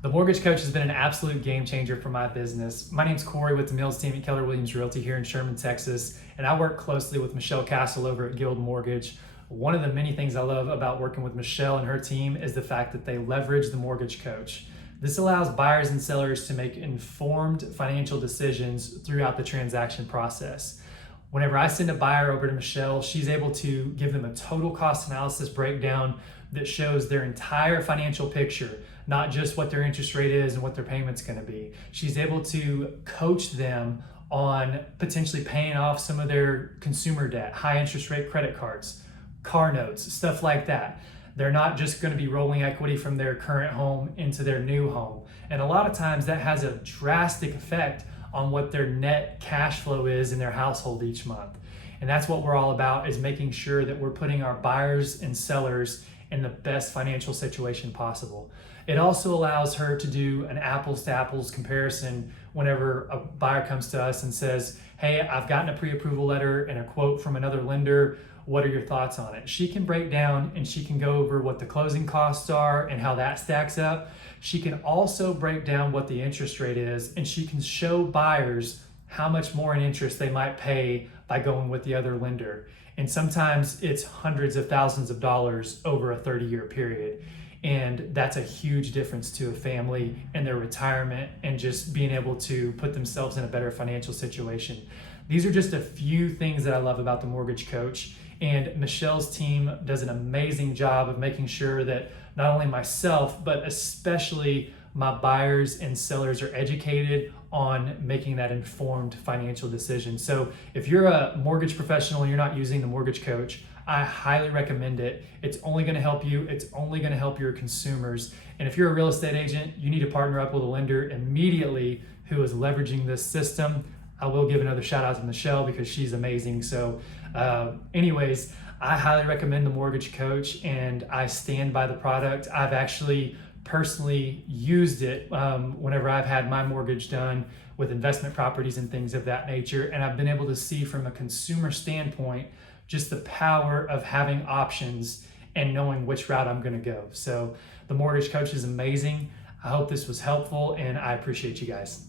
The mortgage coach has been an absolute game changer for my business. My name's Cory with the Mills team at Keller Williams Realty here in Sherman, Texas, and I work closely with Michelle Castle over at Guild Mortgage. One of the many things I love about working with Michelle and her team is the fact that they leverage the mortgage coach. This allows buyers and sellers to make informed financial decisions throughout the transaction process. Whenever I send a buyer over to Michelle, she's able to give them a total cost analysis breakdown that shows their entire financial picture, not just what their interest rate is and what their payment's going to be. She's able to coach them on potentially paying off some of their consumer debt, high interest rate credit cards, car notes, stuff like that. They're not just going to be rolling equity from their current home into their new home. And a lot of times that has a drastic effect on what their net cash flow is in their household each month. And that's what we're all about, is making sure that we're putting our buyers and sellers in the best financial situation possible. It also allows her to do an apples to apples comparison whenever a buyer comes to us and says, hey, I've gotten a pre-approval letter and a quote from another lender. What are your thoughts on it? She can break down and she can go over what the closing costs are and how that stacks up. She can also break down what the interest rate is, and she can show buyers how much more in interest they might pay by going with the other lender. And sometimes it's hundreds of thousands of dollars over a 30-year period. And that's a huge difference to a family and their retirement and just being able to put themselves in a better financial situation. These are just a few things that I love about the mortgage coach. And Michelle's team does an amazing job of making sure that not only myself, but especially my buyers and sellers are educated on making that informed financial decision. So if you're a mortgage professional and you're not using the mortgage coach, I highly recommend it. It's only going to help you. It's only going to help your consumers. And if you're a real estate agent, you need to partner up with a lender immediately who is leveraging this system. I will give another shout out to Michelle because she's amazing. So anyways, I highly recommend the mortgage coach and I stand by the product. I've actually personally used it whenever I've had my mortgage done with investment properties and things of that nature. And I've been able to see from a consumer standpoint just the power of having options and knowing which route I'm going to go. So the mortgage coach is amazing. I hope this was helpful and I appreciate you guys.